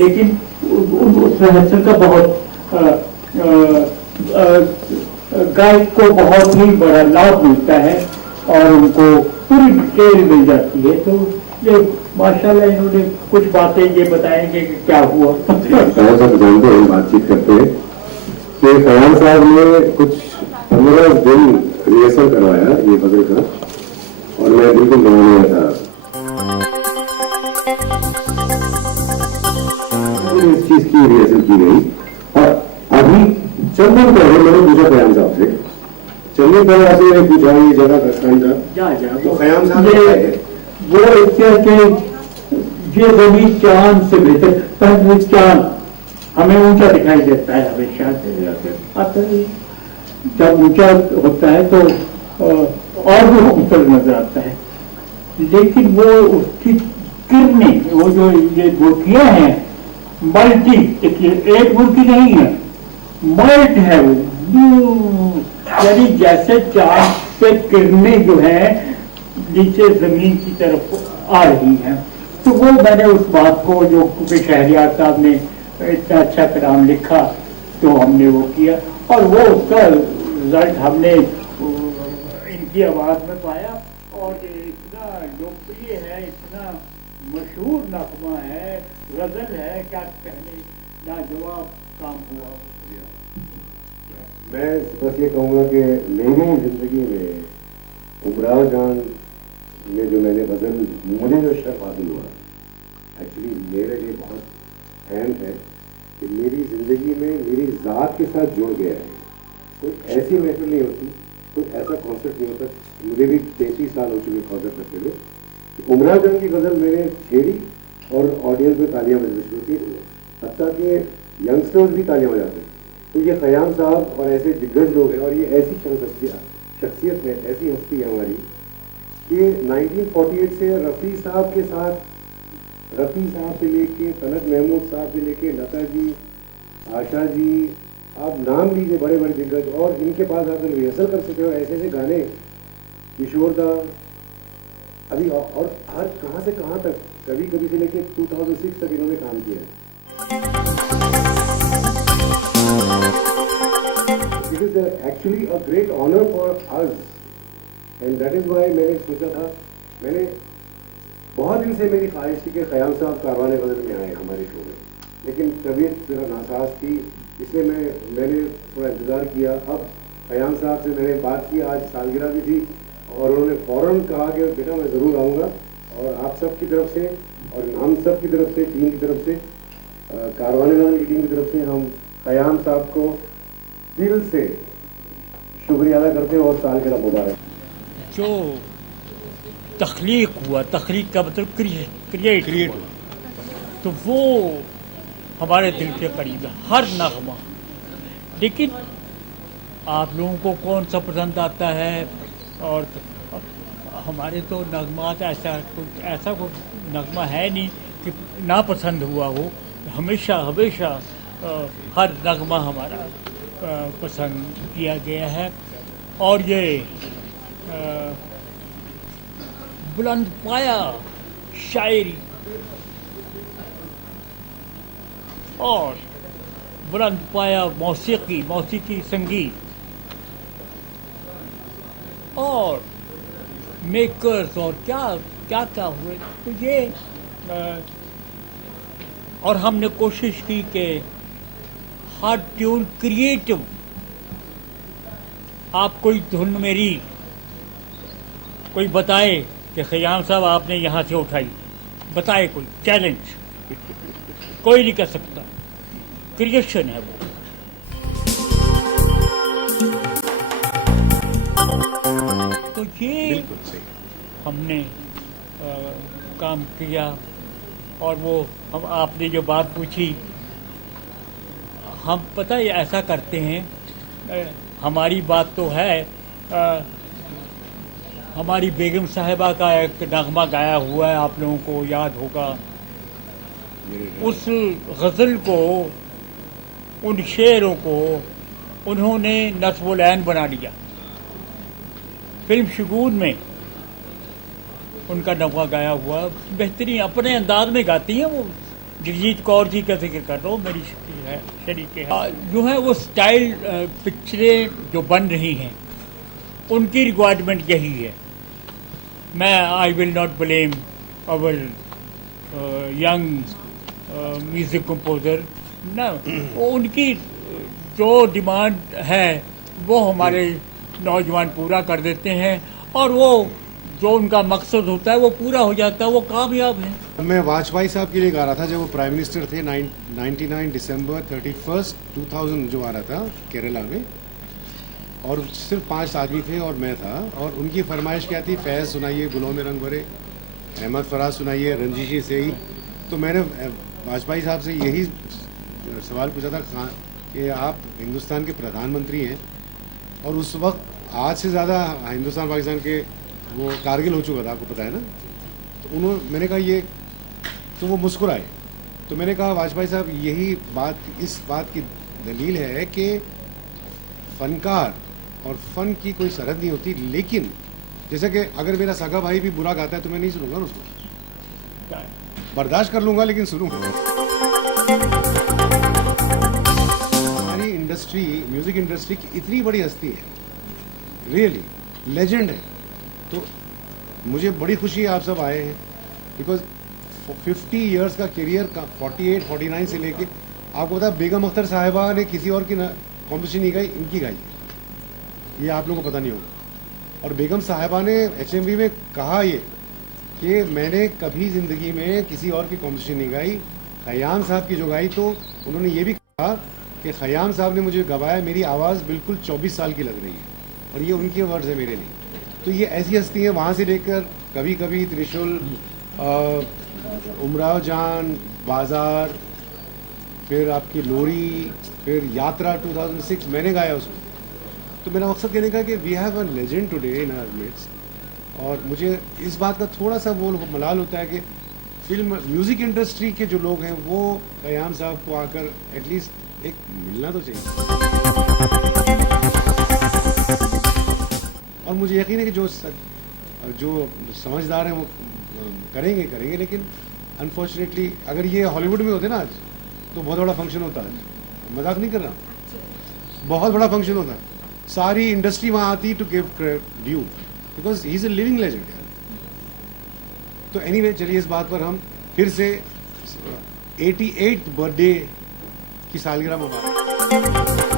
लेकिन उस रिहर्सल का बहुत गायक को बहुत ही बड़ा लाभ मिलता है और उनको पूरी डिटेल मिल जाती है। तो ये माशाल्लाह इन्होंने कुछ बातें ये बताएंगे कि क्या हुआ। सब जानते हैं, बातचीत करते हैं कि फयाज साहब ने कुछ 15 दिन रिहर्सल करवाया ये गजल का, और मैं बिल्कुल नया था, इस चीज की रिहर्सल की गई। और अभी चंद दिन पहले मैंने पूछा खयाम साहब से, चंद दिन पहले आपसे मैंने पूछा ये जगह का तो खयाम साहब वो कि ये जमीन चांद से बेहतर, चांद हमें ऊंचा दिखाई देता है हमेशा से, जब ऊंचा होता है तो और भी खूबसूरत नजर आता है। लेकिन वो उसकी किरणें, वो जो ये बुर्कियां हैं मल्टी, एक बुर्की नहीं है, मल्ट है वो, यानी जैसे चांद से किरणें जो है नीचे जमीन की तरफ आ रही हैं। तो वो मैंने उस बात को, जो शहरियार साहब ने इतना अच्छा कलाम लिखा, तो हमने वो किया और वो उसका रिजल्ट हमने इनकी आवाज में पाया। और इतना लोकप्रिय है, इतना मशहूर नगमा है, गजल है, क्या कहने, लाजवाब काम हुआ। मैं बस ये कहूँगा कि मेरी जिंदगी में उमराव जान में जो मैंने गजल, मुझे जो शर्फ हासिल हुआ, एक्चुअली मेरे लिए बहुत अहम है कि मेरी जिंदगी में मेरी ज़ात के साथ जुड़ गया है। कोई ऐसी महफिल नहीं होती, कोई ऐसा कॉन्सेप्ट नहीं होता। मुझे भी 33 साल हो चुके कॉन्सेप्ट करते हुए। उमराव जान की गजल मैंने छेड़ी और ऑडियंस में तालियां बजनी शुरू की, हत्ता कि यंगस्टर्स भी तालियां बजाते। तो ये खयाम साहब और ऐसे दिग्गज लोग हैं, और ये ऐसी शख्सियत है, ऐसी हस्ती है हमारी कि 1948 से रफ़ी साहब के साथ, रफ़ी साहब से लेके तलत महमूद साहब से लेके लता जी, आशा जी, आप नाम लीजिए, बड़े बड़े दिग्गज, और इनके पास आकर रिहर्सल कर सकते हो ऐसे ऐसे गाने, किशोर दा अभी, और हर कहाँ से कहाँ तक, कभी कभी से लेके 2006 तक इन्होंने काम किया है। It is actually a great honor for us, and that is why मैंने सोचा था, मैंने बहुत दिन से मेरी ख्वाहिश थी कि खयाम साहब कारवाने गजल में आए हमारे शो में, लेकिन तबीयत जरा नासाज थी, इसलिए मैंने थोड़ा इंतज़ार किया। अब खयाम साहब से मैंने बात की, आज सालगिरह भी थी, और उन्होंने फ़ौरन कहा कि बेटा मैं ज़रूर आऊँगा, और आप सब की तरफ से और हम सब की तरफ से, टीम की तरफ से, कारवाने गजल की टीम की तरफ से हम खयाम साहब को दिल से शुक्रिया अदा करते हैं और सालगिरह मुबारक। जो तख्लीक हुआ, तख्लीक का मतलब क्रिएट हुआ, तो वो हमारे दिल के करीब है, हर नगमा। लेकिन आप लोगों को कौन सा पसंद आता है, और हमारे तो नगमात ऐसा कोई नगमा है नहीं कि ना पसंद हुआ हो। हमेशा हर नगमा हमारा पसंद किया गया है। और ये बुलंद पाया शायरी और बुलंद पाया मौसीकी संगीत और मेकर्स और क्या हुए। तो ये और हमने कोशिश की कि हर ट्यून क्रिएटिव, आप कोई धुन मेरी कोई बताए कि खयाम साहब आपने यहाँ से उठाई, बताए, कोई चैलेंज कोई नहीं कर सकता, क्रिएशन है वो। तो ये हमने काम किया। और वो हम, आपने जो बात पूछी, हम पता है ऐसा करते हैं, हमारी बात तो है, हमारी बेगम साहिबा का एक नगमा गाया हुआ है, आप लोगों को याद होगा। उस गज़ल को, उन शेरों को उन्होंने नस्बुल ऐन बना लिया। फिल्म शुगून में उनका नगमा गाया हुआ, बेहतरीन अपने अंदाज में गाती हैं वो, जगजीत कौर जी का जिक्र कर रहा हूँ, मेरी शरीक है। जो है वो स्टाइल पिक्चरें जो बन रही हैं उनकी रिक्वायरमेंट यही है। मैं I will not blame our young music composer ना, उनकी जो डिमांड है वो हमारे नौजवान पूरा कर देते हैं और वो जो उनका मकसद होता है वो पूरा हो जाता है, वो कामयाब है। मैं वाजपेयी साहब के लिए गा रहा था जब वो प्राइम मिनिस्टर थे 99 दिसंबर 31 2000 जो आ रहा था केरला में, और सिर्फ 5 आदमी थे और मैं था, और उनकी फरमाइश क्या थी, फैज़ सुनाइए गुलों में रंग भरे, अहमद फराज सुनाइए रंजीशी से ही। तो मैंने वाजपेयी साहब से यही सवाल पूछा था कि आप हिंदुस्तान के प्रधानमंत्री हैं और उस वक्त आज से ज़्यादा हिंदुस्तान पाकिस्तान के वो कारगिल हो चुका था, आपको पता है ना। तो मैंने कहा ये, तो वो मुस्कुराए। तो मैंने कहा वाजपेयी साहब यही बात, इस बात की दलील है कि फनकार और फन की कोई सरहद नहीं होती, लेकिन जैसे कि अगर मेरा सगा भाई भी बुरा गाता है तो मैं नहीं सुनूंगा ना उसको, बर्दाश्त कर लूंगा लेकिन सुनूंगा। हमारी इंडस्ट्री, म्यूजिक इंडस्ट्री की इतनी बड़ी हस्ती है, रियली लेजेंड है। तो मुझे बड़ी खुशी है आप सब आए हैं, बिकॉज 50 इयर्स का करियर का 48-49 से लेके आपको पता है बेगम अख्तर साहिबा ने किसी और की कॉम्पिटिशन नहीं गाई, इनकी गाई है, ये आप लोगों को पता नहीं होगा। और बेगम साहिबा ने HMV में कहा ये कि मैंने कभी ज़िंदगी में किसी और की कॉम्पिटिशन नहीं गाई, खयाम साहब की जो गाई। तो उन्होंने ये भी कहा कि खयाम साहब ने मुझे गवाया, मेरी आवाज़ बिल्कुल 24 साल की लग रही है, और ये उनके वर्ड्स है, मेरे नहीं। तो ये ऐसी हस्ती है, वहाँ से लेकर कभी कभी त्रिशूल, उमराव जान, बाजार, फिर आपकी लोरी, फिर यात्रा 2006 मैंने गाया उसमें। तो मेरा मकसद कहने का कि we have a legend today in our midst. और मुझे इस बात का थोड़ा सा वो मलाल होता है कि फिल्म म्यूज़िक इंडस्ट्री के जो लोग हैं वो खयाम साहब को आकर एटलीस्ट एक मिलना तो चाहिए। और मुझे यकीन है कि जो समझदार हैं वो करेंगे, लेकिन अनफॉर्चुनेटली अगर ये हॉलीवुड में होते ना आज तो बहुत बड़ा फंक्शन होता है, मजाक नहीं कर रहा, बहुत बड़ा फंक्शन होता है, सारी इंडस्ट्री वहाँ आती to give due, because he is a living legend यार। तो एनीवे चलिए इस बात पर हम फिर से 88th बर्थडे की सालगिरह मुबारक।